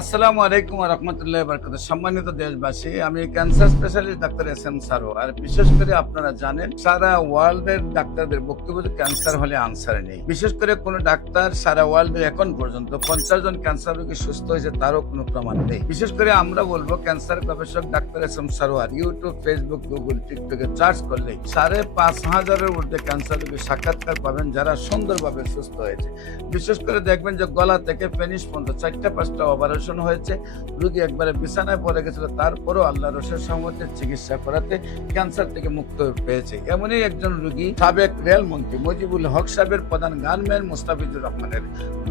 আসসালামু আলাইকুম ওয়া রাহমাতুল্লাহি ওয়া বারাকাতুহু। সম্মানিত দেশবাসী, আমি cancer specialist doctor S M Sarwar. আর বিশেষ করে আপনারা জানেন সারা ওয়ার্ল্ডের ডাক্তারদের বক্তব্য যে ক্যান্সার হলে আনসার নেই। বিশেষ করে কোনো ডাক্তার সারা ওয়ার্ল্ডে এখন পর্যন্ত 50 জন ক্যান্সার রোগী সুস্থ হয়েছে তারও কোনো প্রমাণ নেই। বিশেষ করে আমরা বলবো ক্যান্সার গবেষক doctor S M Sarwar YouTube, Facebook, Google, টিকটকে সার্চ করলেই 5,500-এর ঊর্ধ্বে ক্যান্সার রোগী সাক্ষাৎকার পাবেন যারা সুন্দরভাবে সুস্থ হয়েছে। বিশেষ করে দেখবেন যে গলা থেকে পেনিস পর্যন্ত 4-5টা অপারেশন হয়েছে, রোগী একবারে বিছানায় পড়ে গেছিল, তারপরও আল্লাহর রসের সহমতে চিকিৎসা করাতে ক্যান্সার থেকে মুক্ত পেয়েছে। এমনই একজন রোগী সাবেক রেলমন্ত্রী মুজিবুল হক সাহেবের প্রধান গানম্যান মুস্তাফিজুর রহমানের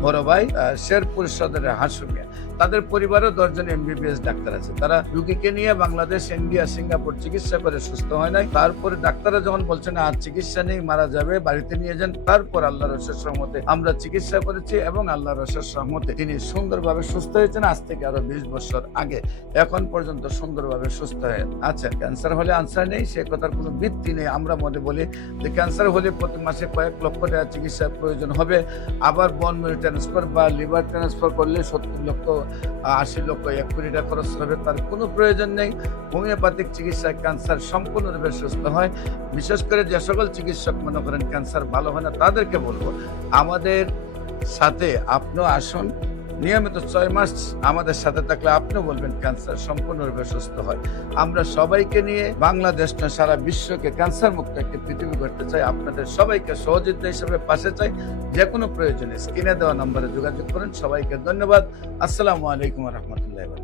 বড় ভাই শেরপুর সদরের হাসু মিয়া। তাদের পরিবারও 10 জন MBBS ডাক্তার আছে। তারা রোগীকে নিয়ে বাংলাদেশ, ইন্ডিয়া, সিঙ্গাপুর চিকিৎসা করে সুস্থ হয় নাই। তারপরে ডাক্তাররা যখন বলছেন আর চিকিৎসা নেই, মারা যাবে, বাড়িতে নিয়ে যান, তারপর আল্লাহর রসের সহমতে আমরা চিকিৎসা করেছি এবং আল্লাহর রসের সহমতে তিনি সুন্দরভাবে সুস্থ হয়েছেন। আজ থেকে আরো 20 বছর আগে এখন পর্যন্ত সুন্দরভাবে সুস্থ হয়ে আছেন। ক্যান্সার হলে আনসার নেই সে কথার কোনো ভিত্তি নেই। আমরা মনে বলি যে ক্যান্সার হলে প্রতি মাসে কয়েক লক্ষ টাকা চিকিৎসার প্রয়োজন হবে, আবার বোন ম্যারো ট্রান্সফার বা লিভার ট্রান্সফার করলে 70 লক্ষ, 80 লক্ষ, 1 কোটি টাকা খরচ হবে, তার কোনো প্রয়োজন নেই। হোমিওপ্যাথিক চিকিৎসায় ক্যান্সার সম্পূর্ণরূপে সুস্থ হয়। বিশেষ করে যে সকল চিকিৎসক মনে করেন ক্যান্সার ভালো হয় না, তাদেরকে বলবো আমাদের সাথে আপনিও আসুন। নিয়মিত 6 মাস আমাদের সাথে থাকলে আপনিও বলবেন ক্যান্সার সম্পূর্ণরূপে সুস্থ হয়। আমরা সবাইকে নিয়ে বাংলাদেশ না সারা বিশ্বকে ক্যান্সার মুক্ত একটি পৃথিবী করতে চাই। আপনাদের সবাইকে সহযোগিতা হিসেবে পাশে চাই। যে কোনো প্রয়োজনে স্ক্রিনে দেওয়া নম্বরে যোগাযোগ করুন। সবাইকে ধন্যবাদ। আসসালামু আলাইকুম ওয়া রাহমাতুল্লাহি ওয়া বারাকাতুহু।